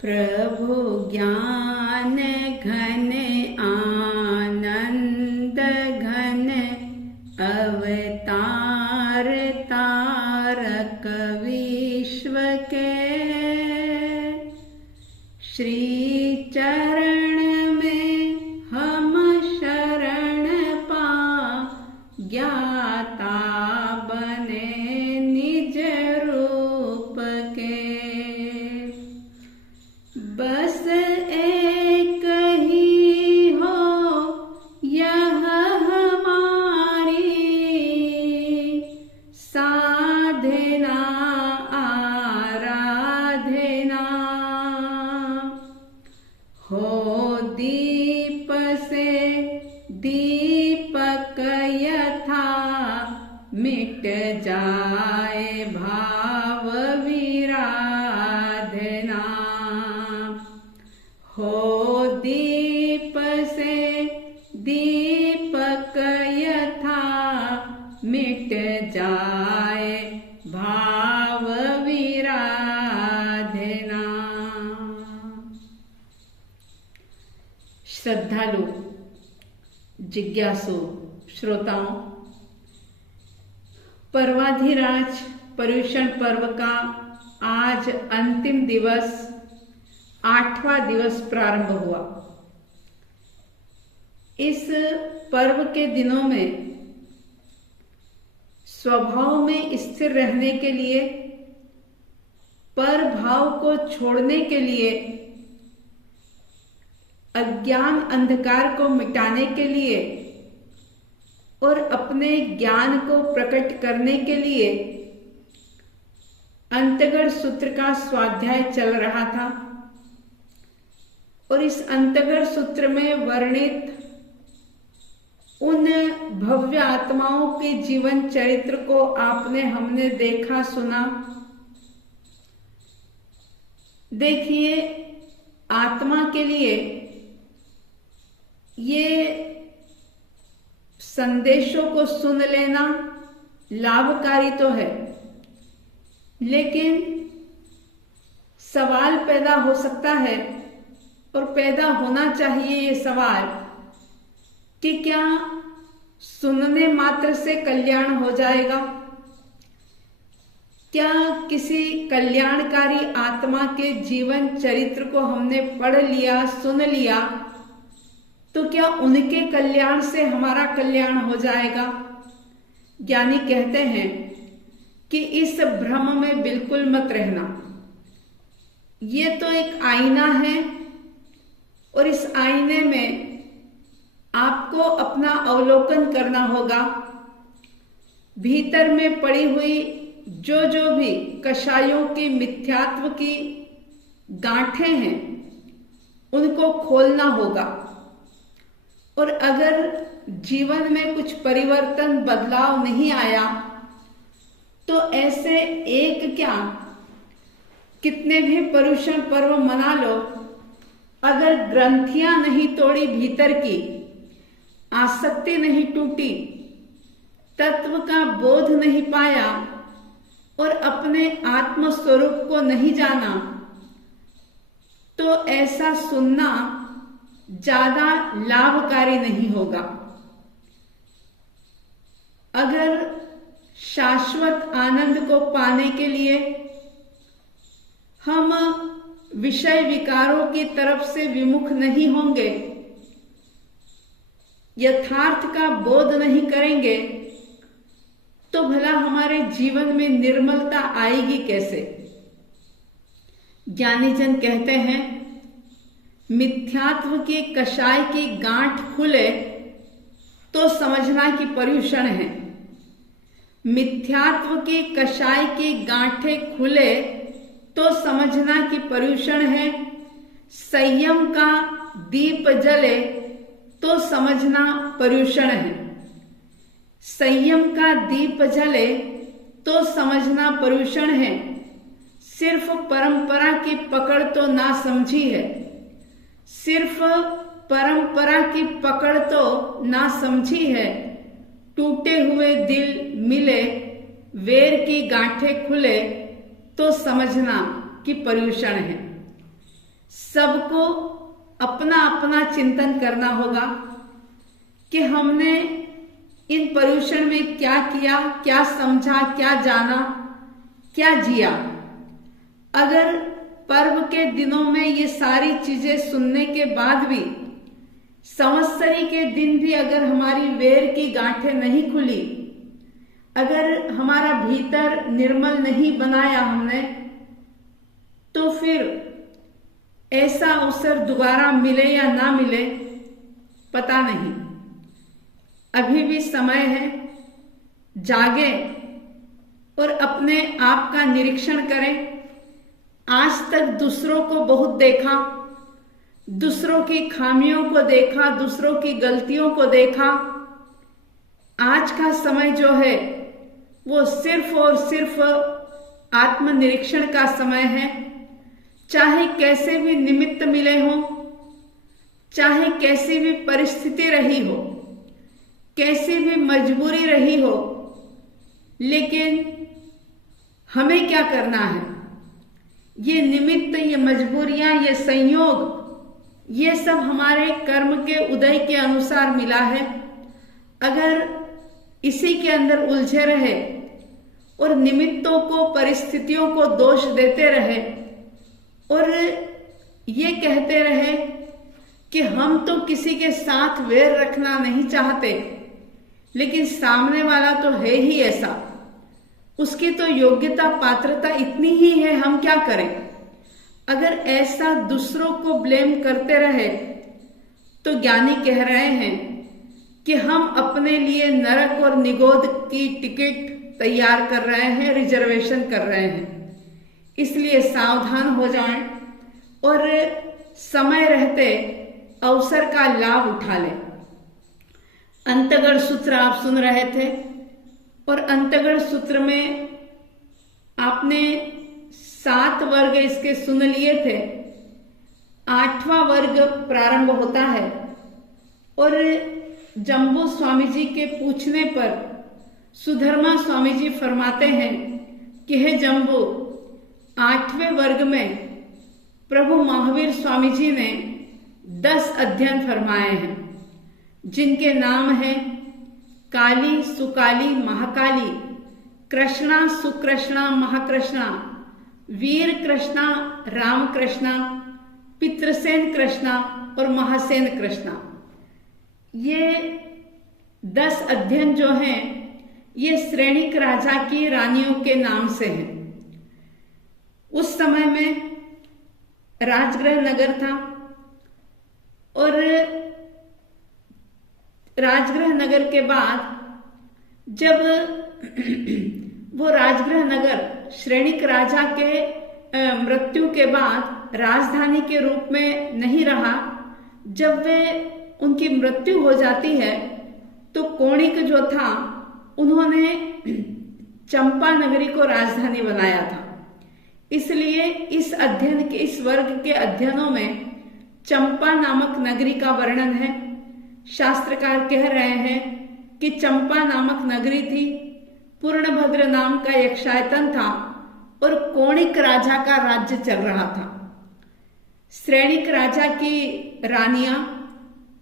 प्रभु ज्ञान घन आनंद घन अवतार तारक विश्व के, श्री चरण में हम शरण पा ज्ञाता बने निज रूप के। बस एक ही हो यह हमारी साधना आराधना, हो दीप से दीपक यथा मिट जाए भाव विराधना, हो दीप से दीपक यथा मिट जाए भाव विराधना। श्रद्धालु जिज्ञासु श्रोताओं, पर्वाधिराज पर्युषण पर्व का आज अंतिम दिवस 8वां दिवस प्रारंभ हुआ। इस पर्व के दिनों में स्वभाव में स्थिर रहने के लिए, पर भाव को छोड़ने के लिए, अज्ञान अंधकार को मिटाने के लिए और अपने ज्ञान को प्रकट करने के लिए अंतगढ़ सूत्र का स्वाध्याय चल रहा था। और इस अंतगढ़ सूत्र में वर्णित उन भव्य आत्माओं के जीवन चरित्र को हमने देखा सुना। देखिए, आत्मा के लिए ये संदेशों को सुन लेना लाभकारी तो है, लेकिन सवाल पैदा हो सकता है और पैदा होना चाहिए ये सवाल कि क्या सुनने मात्र से कल्याण हो जाएगा? क्या किसी कल्याणकारी आत्मा के जीवन चरित्र को हमने पढ़ लिया, सुन लिया, तो क्या उनके कल्याण से हमारा कल्याण हो जाएगा? ज्ञानी कहते हैं कि इस भ्रम में बिल्कुल मत रहना। ये तो एक आईना है और इस आईने में आपको अपना अवलोकन करना होगा। भीतर में पड़ी हुई जो भी कषायों की मिथ्यात्व की गांठें हैं, उनको खोलना होगा। और अगर जीवन में कुछ परिवर्तन बदलाव नहीं आया तो ऐसे एक क्या, कितने भी पर्युषण पर्व मना लो, अगर ग्रंथियां नहीं तोड़ी भीतर की, आसक्ति नहीं टूटी, तत्व का बोध नहीं पाया और अपने आत्म स्वरूप को नहीं जाना, तो ऐसा सुनना ज्यादा लाभकारी नहीं होगा। अगर शाश्वत आनंद को पाने के लिए हम विषय विकारों की तरफ से विमुख नहीं होंगे, यथार्थ का बोध नहीं करेंगे, तो भला हमारे जीवन में निर्मलता आएगी कैसे? ज्ञानीजन कहते हैं, मिथ्यात्व के कषाय की गांठ खुले तो समझना कि पर्युषण है। मिथ्यात्व के कषाय की गांठें खुले तो समझना कि पर्युषण है। संयम का दीप जले तो समझना पर्युषण है। संयम का दीप जले तो समझना पर्युषण है। सिर्फ परंपरा की पकड़ तो ना समझी है, सिर्फ परंपरा की पकड़ तो ना समझी है। टूटे हुए दिल मिले, वेर की गांठें खुले तो समझना कि पर्युषण है। सबको अपना अपना चिंतन करना होगा कि हमने इन पर्यूषण में क्या किया, क्या समझा, क्या जाना, क्या जिया। अगर पर्व के दिनों में ये सारी चीजें सुनने के बाद भी, संवत्सरी के दिन भी अगर हमारी वेर की गांठें नहीं खुली, अगर हमारा भीतर निर्मल नहीं बनाया हमने, तो फिर ऐसा अवसर दोबारा मिले या ना मिले पता नहीं। अभी भी समय है, जागे और अपने आप का निरीक्षण करें। आज तक दूसरों को बहुत देखा, दूसरों की खामियों को देखा, दूसरों की गलतियों को देखा। आज का समय जो है वो सिर्फ और सिर्फ आत्मनिरीक्षण का समय है। चाहे कैसे भी निमित्त मिले हों, चाहे कैसी भी परिस्थिति रही हो, कैसी भी मजबूरी रही हो, लेकिन हमें क्या करना है? ये निमित्त, ये मजबूरियां, ये संयोग, ये सब हमारे कर्म के उदय के अनुसार मिला है। अगर इसी के अंदर उलझे रहे और निमित्तों को, परिस्थितियों को दोष देते रहे और ये कहते रहे कि हम तो किसी के साथ वैर रखना नहीं चाहते, लेकिन सामने वाला तो है ही ऐसा, उसकी तो योग्यता, पात्रता इतनी ही है, हम क्या करें? अगर ऐसा दूसरों को ब्लेम करते रहे तो ज्ञानी कह रहे हैं कि हम अपने लिए नरक और निगोद की टिकट तैयार कर रहे हैं, रिजर्वेशन कर रहे हैं। इसलिए सावधान हो जाएं और समय रहते अवसर का लाभ उठा लें। अंतगढ़ सूत्र आप सुन रहे थे और अंतगढ़ सूत्र में आपने 7 वर्ग इसके सुन लिए थे। 8वां वर्ग प्रारंभ होता है और जम्बू स्वामी जी के पूछने पर सुधर्मा स्वामी जी फरमाते हैं कि हे जम्बू, 8वें वर्ग में प्रभु महावीर स्वामी जी ने 10 अध्ययन फरमाए हैं, जिनके नाम हैं काली, सुकाली, महाकाली, कृष्णा, सुकृष्णा, महाकृष्णा, वीर कृष्णा, राम कृष्णा, पितृसेन कृष्णा और महासेन कृष्णा। ये 10 अध्ययन जो हैं ये श्रेणिक राजा की रानियों के नाम से हैं। उस समय में राजगृह नगर था और राजगृह नगर के बाद जब वो राजगृह नगर श्रेणिक राजा के मृत्यु के बाद राजधानी के रूप में नहीं रहा, जब वे उनकी मृत्यु हो जाती है तो कोणिक जो था उन्होंने चंपा नगरी को राजधानी बनाया था। इसलिए इस अध्ययन के, इस वर्ग के अध्ययनों में चंपा नामक नगरी का वर्णन है। शास्त्रकार कह रहे हैं कि चंपा नामक नगरी थी, पूर्णभद्र नाम का एक शायतन था और कोणिक राजा का राज्य चल रहा था। श्रेणिक राजा की रानियां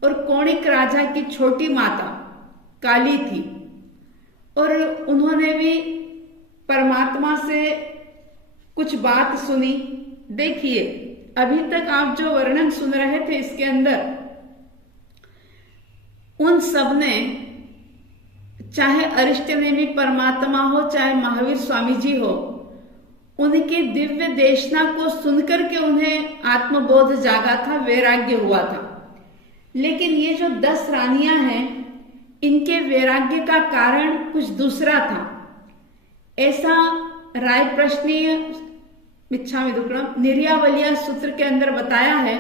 और कोणिक राजा की छोटी माता काली थी और उन्होंने भी परमात्मा से कुछ बात सुनी। देखिए, अभी तक आप जो वर्णन सुन रहे थे इसके अंदर उन सब ने, चाहे अरिष्टनेमी परमात्मा हो, चाहे महावीर स्वामी जी हो, उनकी दिव्य देशना को सुनकर के उन्हें आत्मबोध जागा था, वैराग्य हुआ था। लेकिन ये जो 10 रानियां हैं, इनके वैराग्य का कारण कुछ दूसरा था। ऐसा राय प्रश्नीय मिच्छामि दुक्कडम निर्यावलिया सूत्र के अंदर बताया है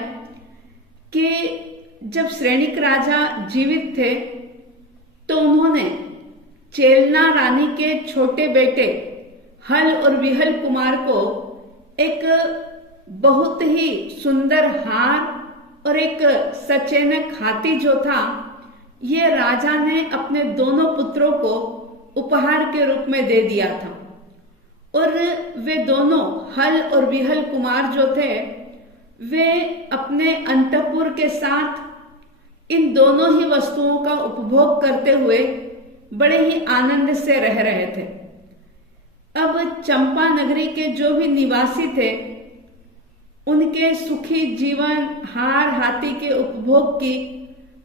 कि जब श्रेणिक राजा जीवित थे तो उन्होंने चेलना रानी के छोटे बेटे हल और विहल कुमार को एक बहुत ही सुंदर हार और एक सचेनक हाथी जो था, ये राजा ने अपने दोनों पुत्रों को उपहार के रूप में दे दिया था। और वे दोनों हल और विहल कुमार जो थे वे अपने अंतःपुर के साथ इन दोनों ही वस्तुओं का उपभोग करते हुए बड़े ही आनंद से रह रहे थे। अब चंपा नगरी के जो भी निवासी थे, उनके सुखी जीवन, हार हाथी के उपभोग की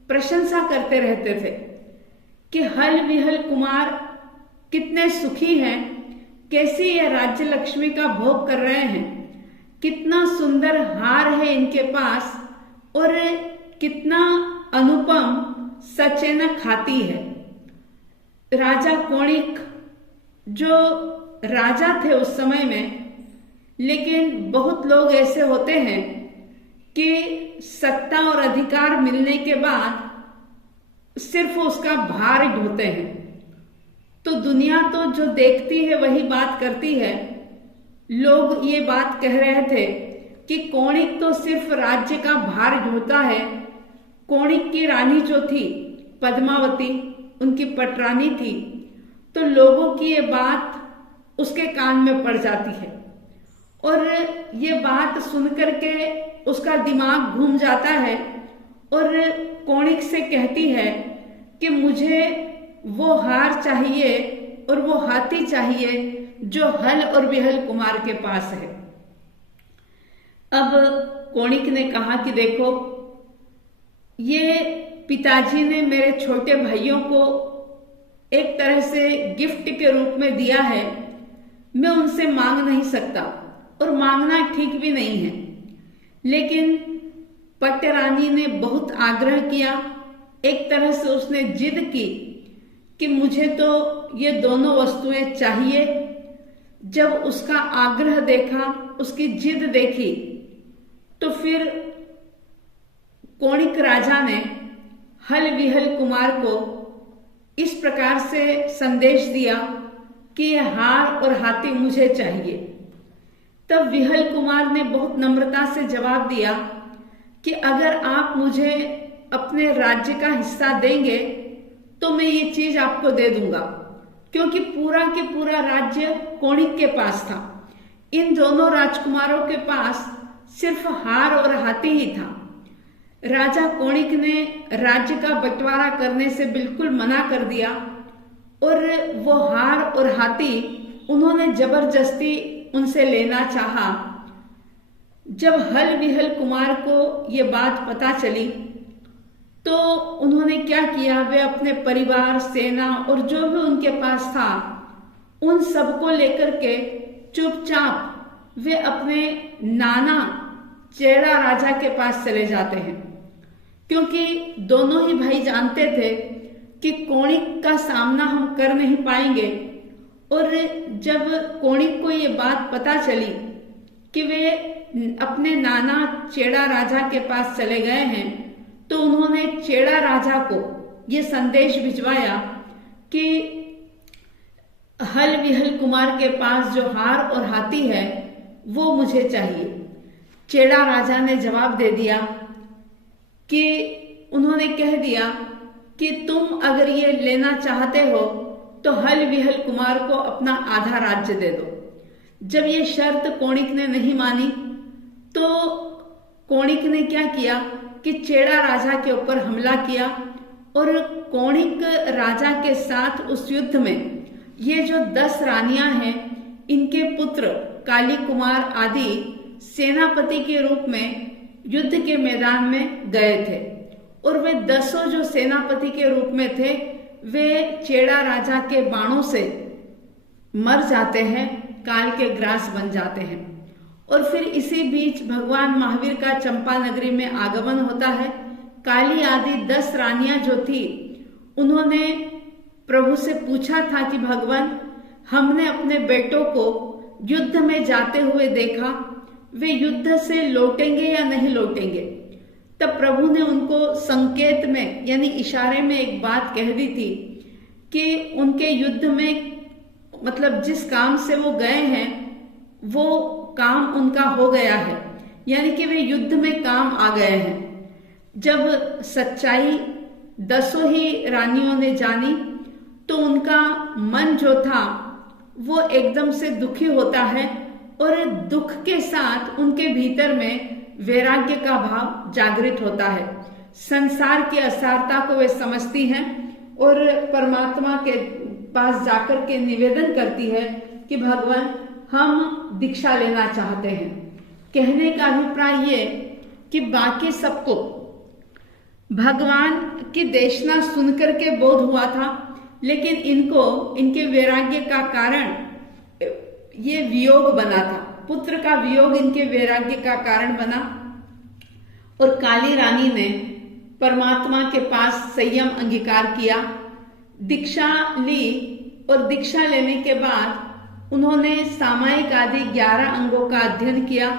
प्रशंसा करते रहते थे कि हल विहल कुमार कितने सुखी हैं, कैसी ये राज्य लक्ष्मी का भोग कर रहे हैं, कितना सुंदर हार है इनके पास और कितना अनुपम सचेनक हाथी है। राजा कोणिक जो राजा थे उस समय में, लेकिन बहुत लोग ऐसे होते हैं कि सत्ता और अधिकार मिलने के बाद सिर्फ उसका भार ढोते हैं। तो दुनिया तो जो देखती है वही बात करती है। लोग ये बात कह रहे थे कि कोणिक तो सिर्फ राज्य का भार ढोता है। कोणिक की रानी जो थी पद्मावती, उनकी पटरानी थी, तो लोगों की ये बात उसके कान में पड़ जाती है और ये बात सुनकर के उसका दिमाग घूम जाता है और कोणिक से कहती है कि मुझे वो हार चाहिए और वो हाथी चाहिए जो हल और विहल कुमार के पास है। अब कोणिक ने कहा कि देखो, ये पिताजी ने मेरे छोटे भाइयों को एक तरह से गिफ्ट के रूप में दिया है, मैं उनसे मांग नहीं सकता और मांगना ठीक भी नहीं है। लेकिन पट्टरानी ने बहुत आग्रह किया, एक तरह से उसने जिद की कि मुझे तो ये दोनों वस्तुएं चाहिए। जब उसका आग्रह देखा, उसकी जिद देखी, तो फिर कोणिक राजा ने हल विहल कुमार को इस प्रकार से संदेश दिया कि यह हार और हाथी मुझे चाहिए। तब विहल कुमार ने बहुत नम्रता से जवाब दिया कि अगर आप मुझे अपने राज्य का हिस्सा देंगे तो मैं ये चीज आपको दे दूंगा, क्योंकि पूरा के पूरा राज्य कोणिक के पास था। इन दोनों राजकुमारों के पास सिर्फ हार और हाथी ही था। राजा कोणिक ने राज्य का बंटवारा करने से बिल्कुल मना कर दिया और वो हार और हाथी उन्होंने जबरदस्ती उनसे लेना चाहा। जब हल विहल कुमार को ये बात पता चली तो उन्होंने क्या किया, वे अपने परिवार, सेना और जो भी उनके पास था उन सबको लेकर के चुपचाप वे अपने नाना चेरा राजा के पास चले जाते हैं, क्योंकि दोनों ही भाई जानते थे कि कोणिक का सामना हम कर नहीं पाएंगे। और जब कोणिक को ये बात पता चली कि वे अपने नाना चेड़ा राजा के पास चले गए हैं, तो उन्होंने चेड़ा राजा को ये संदेश भिजवाया कि हल विहल कुमार के पास जो हार और हाथी है वो मुझे चाहिए। चेड़ा राजा ने जवाब दे दिया कि उन्होंने कह दिया कि तुम अगर ये लेना चाहते हो तो हल विहल कुमार को अपना आधा राज्य दे दो। जब ये शर्त कोणिक ने नहीं मानी तो कोणिक ने क्या किया कि चेड़ा राजा के ऊपर हमला किया और कोणिक राजा के साथ उस युद्ध में ये जो 10 रानियां हैं, इनके पुत्र काली कुमार आदि सेनापति के रूप में युद्ध के मैदान में गए थे। और वे 10 जो सेनापति के रूप में थे वे चेड़ा राजा के बाणों से मर जाते हैं, काल के ग्रास बन जाते हैं। और फिर इसी बीच भगवान महावीर का चंपा नगरी में आगमन होता है। काली आदि 10 रानियां जो थी उन्होंने प्रभु से पूछा था कि भगवान, हमने अपने बेटों को युद्ध में जाते हुए देखा, वे युद्ध से लौटेंगे या नहीं लौटेंगे। तब प्रभु ने उनको संकेत में यानी इशारे में एक बात कह दी थी कि उनके युद्ध में मतलब जिस काम से वो गए हैं वो काम उनका हो गया है, यानी कि वे युद्ध में काम आ गए हैं। जब सच्चाई 10 ही रानियों ने जानी तो उनका मन जो था वो एकदम से दुखी होता है और दुख के साथ उनके भीतर में वैराग्य का भाव जागृत होता है। संसार की असारता को वे समझती हैं और परमात्मा के पास जाकर के निवेदन करती है कि भगवान, हम दीक्षा लेना चाहते हैं। कहने का अभिप्राय ये कि बाकी सबको भगवान की देशना सुनकर के बोध हुआ था, लेकिन इनको इनके वैराग्य का कारण ये वियोग बना था। पुत्र का वियोग इनके वैराग्य का कारण बना और काली रानी ने परमात्मा के पास संयम अंगीकार किया, दीक्षा ली और दीक्षा लेने के बाद उन्होंने सामायिक आदि 11 अंगों का अध्ययन किया।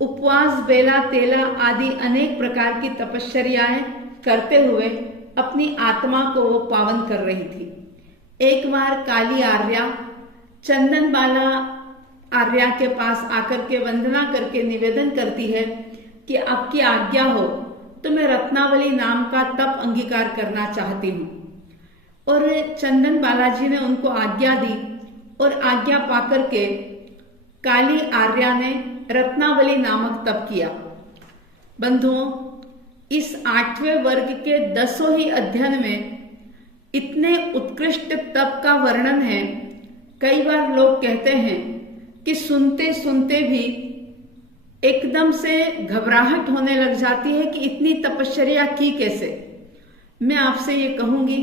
उपवास, बेला, तेला आदि अनेक प्रकार की तपश्चर्याएं करते हुए अपनी आत्मा को वो पावन कर रही थी। एक बार काली आर्या चंदन बाला आर्या के पास आकर के वंदना करके निवेदन करती है कि आपकी आज्ञा हो तो मैं रत्नावली नाम का तप अंगीकार करना चाहती हूँ। और चंदन बालाजी ने उनको आज्ञा दी और आज्ञा पाकर के काली आर्या ने रत्नावली नामक तप किया। बंधुओं, इस 8वें वर्ग के 10 ही अध्ययन में इतने उत्कृष्ट तप का वर्णन है। कई बार लोग कहते हैं कि सुनते सुनते भी एकदम से घबराहट होने लग जाती है कि इतनी तपश्चर्या की कैसे। मैं आपसे ये कहूंगी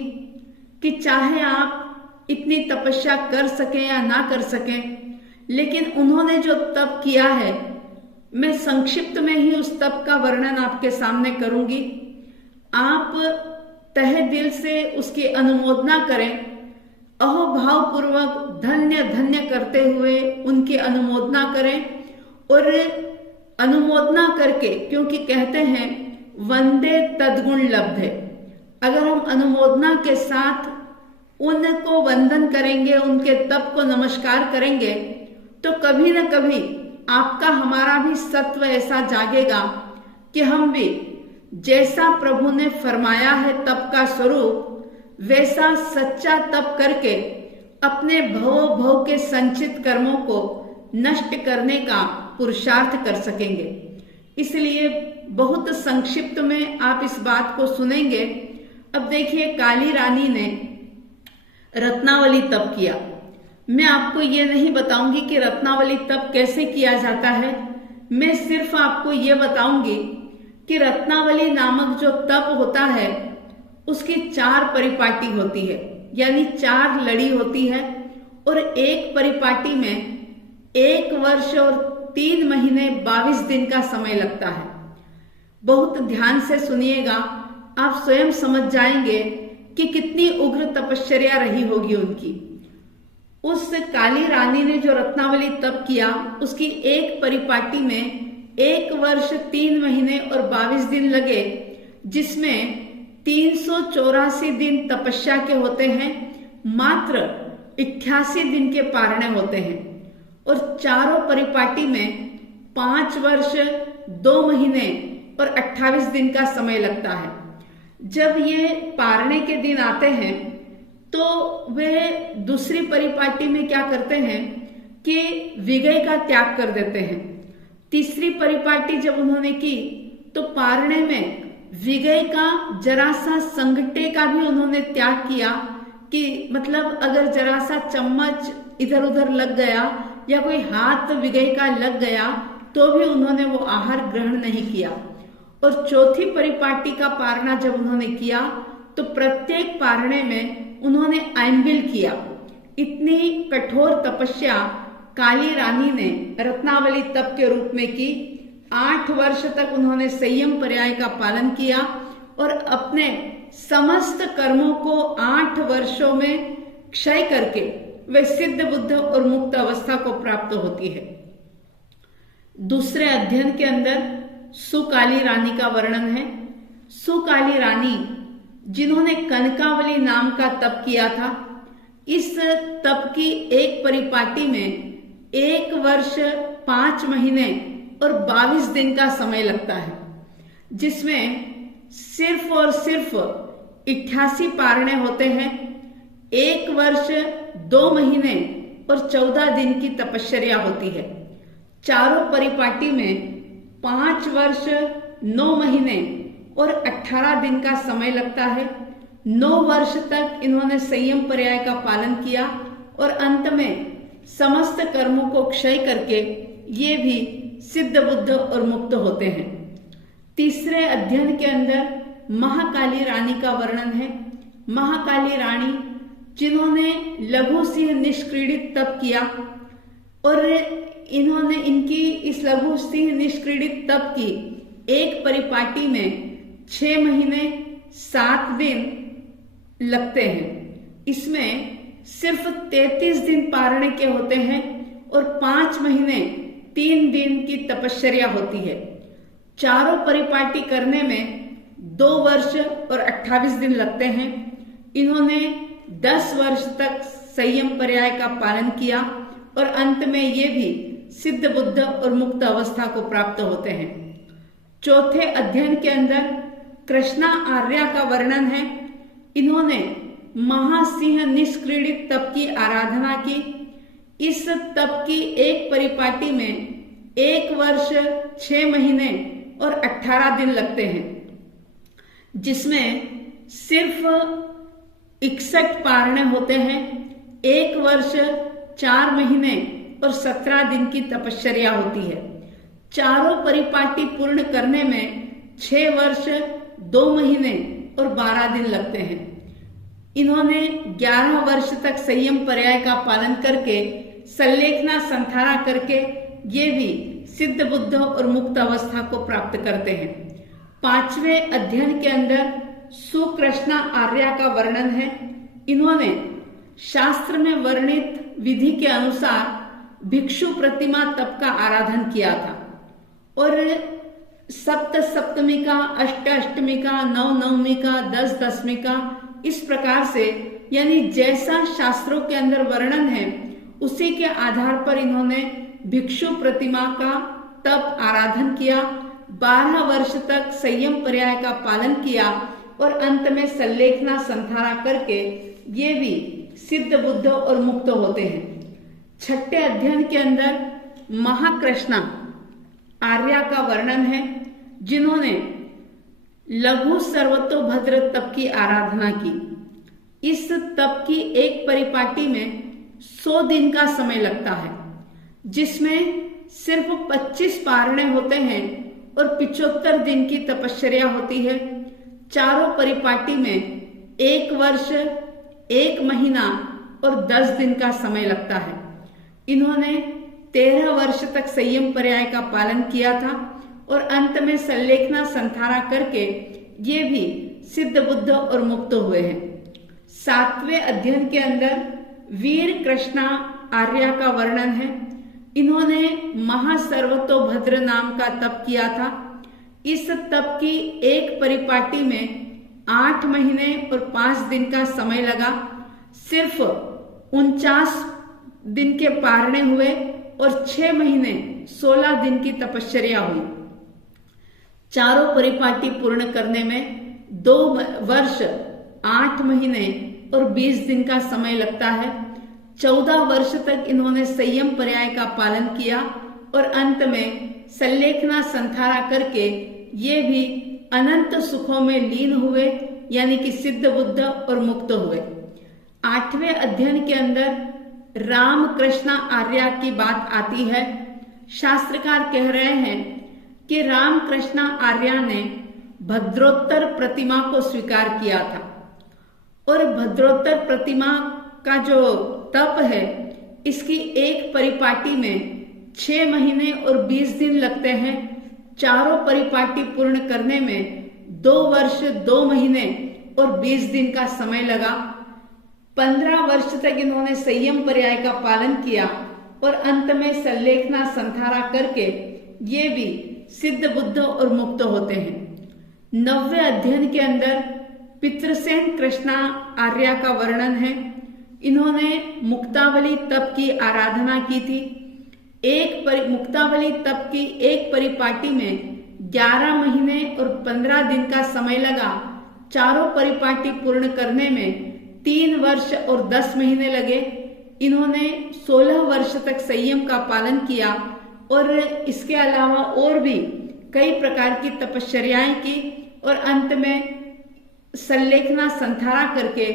कि चाहे आप इतनी तपस्या कर सकें या ना कर सकें, लेकिन उन्होंने जो तप किया है, मैं संक्षिप्त में ही उस तप का वर्णन आपके सामने करूंगी। आप तहे दिल से उसकी अनुमोदना करें, अहोभाव पूर्वक धन्य धन्य करते हुए उनकी अनुमोदना करें। और अनुमोदना करके, क्योंकि कहते हैं वंदे तद्गुण लब्धे, अगर हम अनुमोदना के साथ उनको वंदन करेंगे, उनके तप को नमस्कार करेंगे, तो कभी न कभी आपका हमारा भी सत्व ऐसा जागेगा कि हम भी जैसा प्रभु ने फरमाया है तप का स्वरूप, वैसा सच्चा तप करके अपने भवो भव के संचित कर्मों को नष्ट करने का पुरुषार्थ कर सकेंगे। इसलिए बहुत संक्षिप्त में आप इस बात को सुनेंगे। अब देखिए, काली रानी ने रत्नावली तप किया। मैं आपको ये नहीं बताऊंगी कि रत्नावली तप कैसे किया जाता है, मैं सिर्फ आपको ये बताऊंगी कि रत्नावली नामक जो तप होता है उसकी 4 परिपाटी होती है, यानी 4 लड़ी होती है। और एक परिपाटी में 1 वर्ष और 3 महीने 22 दिन का समय लगता है। बहुत ध्यान से सुनिएगा, आप स्वयं समझ जाएंगे कि कितनी उग्र तपश्चर्या रही होगी उनकी। उस काली रानी ने जो रत्नावली तप किया, उसकी एक परिपाटी में 1 वर्ष 3 महीने और 22 दिन लगे, जिसमें 384 दिन तपस्या के होते हैं, मात्र 88 दिन के पारणे होते हैं। और चारों परिपाटी में 5 वर्ष 2 महीने और 28 दिन का समय लगता है। जब ये पारणे के दिन आते हैं तो वे दूसरी परिपाटी में क्या करते हैं कि विगय का त्याग कर देते हैं। तीसरी परिपाटी जब उन्होंने की तो पारणे में विगय का जरा सा संगटे का भी उन्होंने त्याग किया, कि मतलब अगर जरा सा चम्मच इधर उधर लग गया या कोई हाथ विगय का लग गया तो भी उन्होंने वो आहार ग्रहण नहीं किया। और चौथी परिपाटी का पारणा जब उन्होंने किया तो प्रत्येक पारणे में उन्होंने आइंबिल किया। इतनी कठोर तपस्या काली रानी ने रत्नावली तप के रूप में की। 8 वर्ष तक उन्होंने संयम पर्याय का पालन किया और अपने समस्त कर्मों को 8 वर्षों में क्षय करके वे सिद्ध बुद्ध और मुक्त अवस्था को प्राप्त होती है। दूसरे अध्ययन के अंदर सुकाली रानी का वर्णन है। सुकाली रानी जिन्होंने कनकावली नाम का तप किया था, इस तप की एक परिपाटी में 1 वर्ष 5 महीने और 22 दिन का समय लगता है, जिसमें सिर्फ और सिर्फ 88 पारणे होते हैं। 1 वर्ष 2 महीने और 14 दिन की तपश्चर्या होती है। चारों परिपाटी में 5 वर्ष 9 महीने और 18 दिन का समय लगता है। 9 वर्ष तक इन्होंने संयम पर्याय का पालन किया और अंत में समस्त कर्मों को क्षय करके ये भी सिद्ध बुद्ध और मुक्त होते हैं। तीसरे अध्ययन के अंदर महाकाली रानी का वर्णन है। महाकाली रानी जिन्होंने लघु सिंह निष्क्रीडित तप किया और इन्होंने इनकी इस लघु सिंह निष्क्रीडित तप की एक परिपाटी में 6 महीने 7 दिन लगते हैं। इसमें सिर्फ 33 दिन पारणे के होते हैं और 5 महीने 3 दिन की तपश्चर्या होती है। चारों परिपाटी करने में 2 वर्ष और 28 दिन लगते हैं। इन्होंने 10 वर्ष तक संयम पर्याय का पालन किया और अंत में ये भी सिद्ध बुद्ध और मुक्त अवस्था को प्राप्त होते हैं। चौथे अध्ययन के अंदर कृष्णा आर्या का वर्णन है। इन्होंने महासिंह निष्क्रीडित तप की आराधना की। इस तप की एक परिपाटी में 1 वर्ष 6 महीने और 18 दिन लगते हैं, जिसमें सिर्फ 61 पारणे होते हैं। 1 वर्ष 4 महीने और 17 दिन की तपश्चर्या होती है। चारों परिपाटी पूर्ण करने में 6 वर्ष 2 महीने और 12 दिन लगते हैं। इन्होंने 11 वर्ष तक संयम पर्याय का पालन करके संलेखना संथारा करके ये भी सिद्ध बुद्ध और मुक्त अवस्था को प्राप्त करते हैं। 5वें अध्ययन के अंदर सुकृष्णा आर्या का वर्णन है। इन्होंने शास्त्र में वर्णित विधि के अनुसार भिक्षु प्रतिमा तप का आराधन किया था और सप्त सप्तमी का, अष्ट अष्टमी का, 9 नवमी का, 10 दसवीं का, इस प्रकार से यानी जैसा शास्त्रों के अंदर वर्णन है उसी के आधार पर इन्होंने भिक्षु प्रतिमा का तप आराधन किया। 12 वर्ष तक संयम पर्याय का पालन किया और अंत में संलेखना संथारा करके ये भी सिद्ध बुद्ध और मुक्त होते हैं। 6ठे अध्ययन के अंदर महाकृष्णा आर्या का वर्णन है, जिन्होंने लघु सर्वतोभद्र तप की आराधना की। इस तप की एक परिपाटी में 100 दिन का समय लगता है, जिसमें सिर्फ 25 पारणे होते हैं और 75 दिन की तपश्चर्या होती है। चारों परिपाटी में 1 वर्ष 1 महीना और 10 दिन का समय लगता है। इन्होंने 13 वर्ष तक संयम पर्याय का पालन किया था और अंत में संलेखना संथारा करके ये भी सिद्ध बुद्ध और मुक्त हुए हैं। 7वें अध्ययन के अंदर वीर कृष्णा आर्या का वर्णन है। इन्होंने महासर्वतोभद्र नाम का तप किया था। इस तप की एक परिपाटी में 8 महीने और 5 दिन का समय लगा। सिर्फ 49 दिन के पारणे हुए और 6 महीने 16 दिन की तपश्चर्या हुई। चारों परिपाटी पूर्ण करने में 2 वर्ष 8 महीने और 20 दिन का समय लगता है। 14 वर्ष तक इन्होंने संयम पर्याय का पालन किया और अंत में संलेखना संथारा करके ये भी अनंत सुखों में लीन हुए, यानी कि सिद्ध बुद्ध और मुक्त हुए। 8वें अध्ययन के अंदर राम कृष्णा आर्या की बात आती है। शास्त्रकार कह रहे हैं कि राम कृष्णा आर्या ने भद्रोत्तर प्रतिमा को स्वीकार किया था और भद्रोत्तर प्रतिमा का जो तप है इसकी एक परिपाटी में 6 महीने और 20 दिन लगते हैं। चारों परिपाटी पूर्ण करने में 2 वर्ष 2 महीने और 20 दिन का समय लगा। 15 वर्ष तक इन्होंने संयम पर्याय का पालन किया और अंत में संलेखना संथारा करके ये भी सिद्ध बुद्ध और मुक्त होते हैं। 9वें अध्ययन के अंदर पितृसेन कृष्णा आर्या का वर्णन है। इन्होंने मुक्तावली तप की आराधना की थी। मुक्तावली तप की एक परिपाटी में 11 महीने और 15 दिन का समय लगा। चारों परिपाटी पूर्ण करने में 3 वर्ष और 10 महीने लगे। इन्होंने 16 वर्ष तक संयम का पालन किया और इसके अलावा और भी कई प्रकार की तपश्चर्याएं की और अंत में संलेखना संथारा करके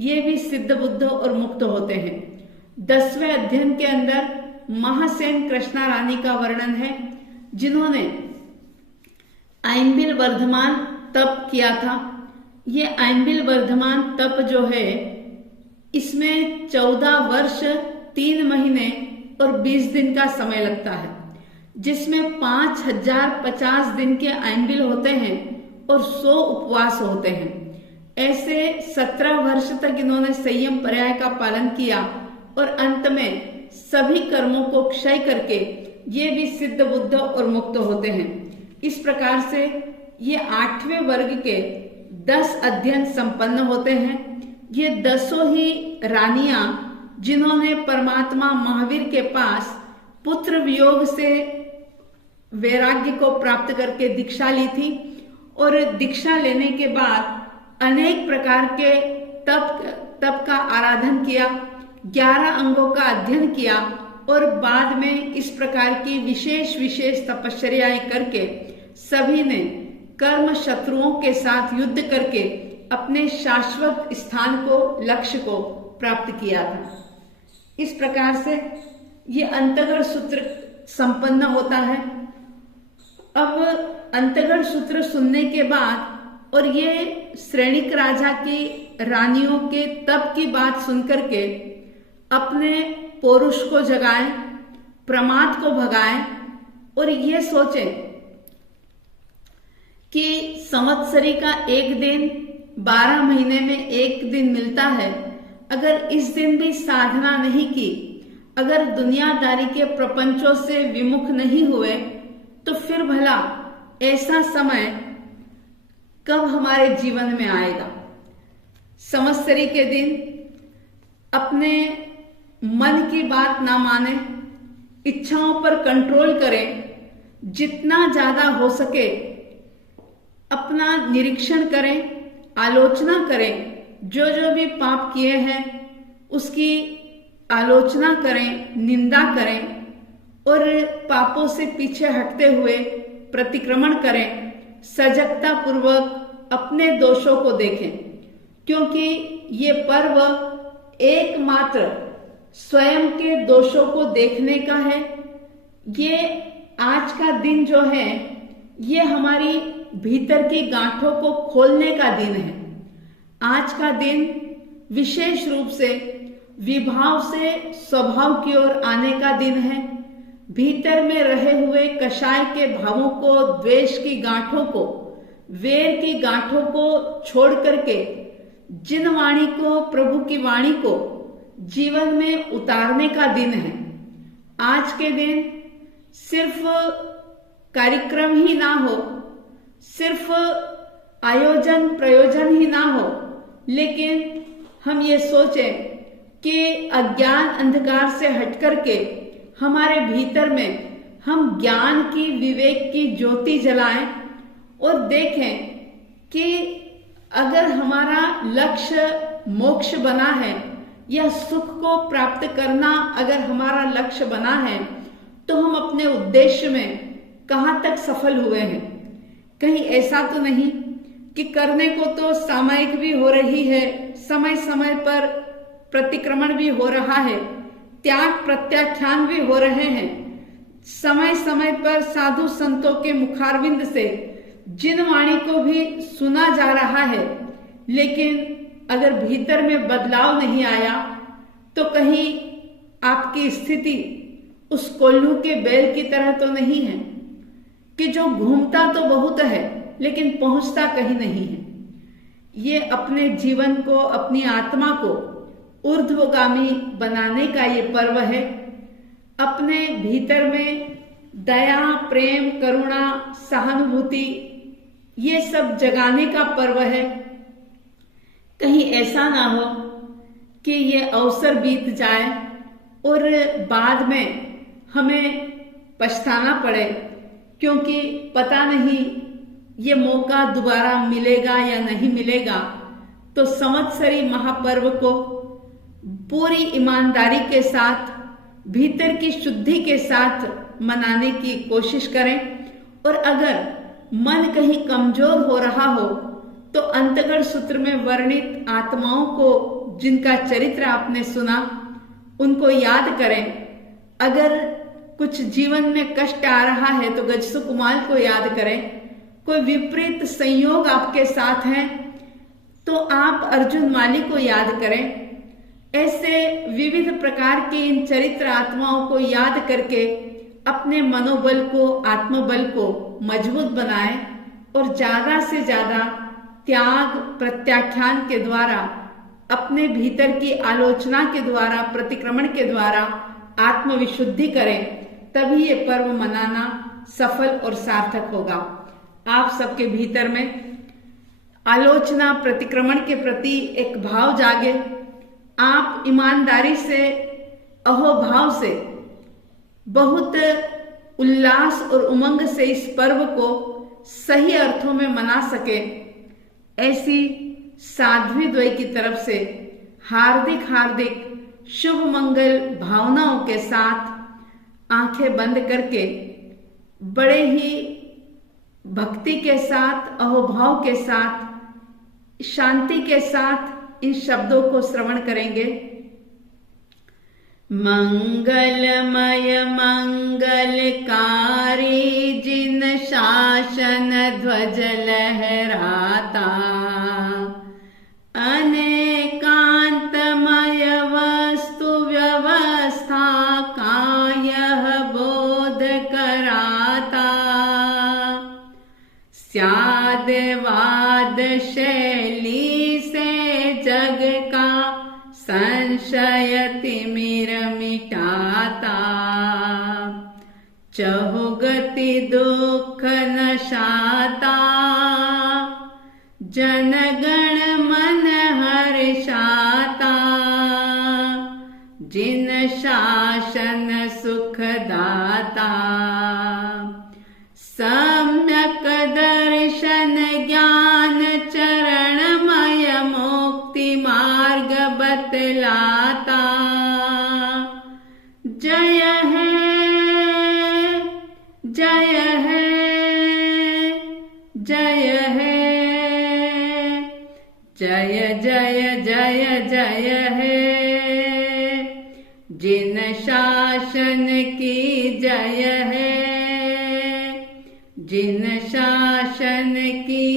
ये भी सिद्ध बुद्ध और मुक्त होते हैं। 10वें अध्ययन के अंदर महासेन कृष्णा रानी का वर्णन है, जिन्होंने आइंबिल वर्धमान तप किया था। ये आइंबिल वर्धमान तप जो है, इसमें 14 वर्ष 3 महीने और 20 दिन का समय लगता है, जिसमें 5050 दिन के आइंबिल होते हैं और 100 उपवास होते हैं। ऐसे 17 वर्ष तक इन्होंने संयम पर्याय का पालन किया और अंत में सभी कर्मों को क्षय करके ये भी सिद्ध बुद्ध और मुक्त होते हैं। इस प्रकार से ये 8वें वर्ग के 10 अध्ययन संपन्न होते हैं। ये 10 ही रानियां, जिन्होंने परमात्मा महावीर के पास पुत्र वियोग से वैराग्य को प्राप्त करके दीक्षा ली थी और दीक्षा लेने के बाद अनेक प्रकार के तप का आराधन किया, 11 अंगों का अध्ययन किया और बाद में इस प्रकार की विशेष तपश्चर्याएं करके सभी ने कर्म शत्रुओं के साथ युद्ध करके अपने शाश्वत स्थान को, लक्ष्य को प्राप्त किया था। इस प्रकार से ये अंतगढ़ सूत्र संपन्न होता है। अब अंतगढ़ सूत्र सुनने के बाद और ये श्रेणिक राजा की रानियों के तप की बात सुनकर के अपने पौरुष को जगाएं, प्रमाद को भगाएं और ये सोचें कि संवत्सरी का एक दिन 12 महीने में एक दिन मिलता है। अगर इस दिन भी साधना नहीं की, अगर दुनियादारी के प्रपंचों से विमुख नहीं हुए, तो फिर भला ऐसा समय कब हमारे जीवन में आएगा। संवत्सरी के दिन अपने मन की बात ना माने, इच्छाओं पर कंट्रोल करें, जितना ज्यादा हो सके अपना निरीक्षण करें, आलोचना करें, जो जो भी पाप किए हैं उसकी आलोचना करें, निंदा करें और पापों से पीछे हटते हुए प्रतिक्रमण करें। सजगता पूर्वक अपने दोषों को देखें, क्योंकि ये पर्व एकमात्र स्वयं के दोषों को देखने का है। ये आज का दिन जो है, ये हमारी भीतर की गांठों को खोलने का दिन है। आज का दिन विशेष रूप से विभाव से स्वभाव की ओर आने का दिन है। भीतर में रहे हुए कषाय के भावों को, द्वेष की गांठों को, वेर की गांठों को छोड़ करके जिन वाणी को, प्रभु की वाणी को जीवन में उतारने का दिन है। आज के दिन सिर्फ कार्यक्रम ही ना हो, सिर्फ आयोजन प्रयोजन ही ना हो, लेकिन हम ये सोचें कि अज्ञान अंधकार से हट करके हमारे भीतर में हम ज्ञान की, विवेक की ज्योति जलाएं और देखें कि अगर हमारा लक्ष्य मोक्ष बना है या सुख को प्राप्त करना अगर हमारा लक्ष्य बना है, तो हम अपने उद्देश्य में कहां तक सफल हुए हैं। कहीं ऐसा तो नहीं कि करने को तो सामयिक भी हो रही है, समय समय पर प्रतिक्रमण भी हो रहा है, त्याग प्रत्याख्यान भी हो रहे हैं, समय समय पर साधु संतों के मुखारविंद से जिन वाणी को भी सुना जा रहा है, लेकिन अगर भीतर में बदलाव नहीं आया तो कहीं आपकी स्थिति उस कोल्हू के बैल की तरह तो नहीं है कि जो घूमता तो बहुत है लेकिन पहुंचता कहीं नहीं है। ये अपने जीवन को, अपनी आत्मा को ऊर्ध्वगामी बनाने का ये पर्व है। अपने भीतर में दया, प्रेम, करुणा, सहानुभूति, ये सब जगाने का पर्व है। कहीं ऐसा ना हो कि ये अवसर बीत जाए और बाद में हमें पछताना पड़े, क्योंकि पता नहीं ये मौका दोबारा मिलेगा या नहीं मिलेगा। तो संवत्सरी महापर्व को पूरी ईमानदारी के साथ, भीतर की शुद्धि के साथ मनाने की कोशिश करें और अगर मन कहीं कमजोर हो रहा हो तो अंतगढ़ सूत्र में वर्णित आत्माओं को, जिनका चरित्र आपने सुना, उनको याद करें। अगर कुछ जीवन में कष्ट आ रहा है तो गजसुकुमाल को याद करें। कोई विपरीत संयोग आपके साथ है तो आप अर्जुन माली को याद करें। ऐसे विविध प्रकार की इन चरित्र आत्माओं को याद करके अपने मनोबल को, आत्मबल को मजबूत बनाएं और ज्यादा से ज्यादा त्याग प्रत्याख्यान के द्वारा, अपने भीतर की आलोचना के द्वारा, प्रतिक्रमण के द्वारा आत्मविशुद्धि करें। तभी ये पर्व मनाना सफल और सार्थक होगा। आप सबके भीतर में आलोचना, प्रतिक्रमण के प्रति एक भाव जागे। आप ईमानदारी से, अहोभाव से, बहुत उल्लास और उमंग से इस पर्व को सही अर्थों में मना सके, ऐसी साध्वी द्वय की तरफ से हार्दिक हार्दिक शुभ मंगल भावनाओं के साथ आंखें बंद करके बड़े ही भक्ति के साथ, अहोभाव के साथ, शांति के साथ इन शब्दों को श्रवण करेंगे। मंगलमय मंगलकारी जिन शासन ध्वज लहराता, अनेकांतमय वस्तु व्यवस्था का यह बोध कराता, स्यादवाद शैली से जग का संशय तिमिर मिटाता, चहुगति दुख नशाता, जनगण मन हर्षाता, जिन शासन सुखदाता, सम्यक दर्शन ज्ञान चरणमय मुक्ति मार्ग बतलाता, जय है, जय है, जय है, जय जय जय जय है, जिन शासन की जय है, जिन शासन की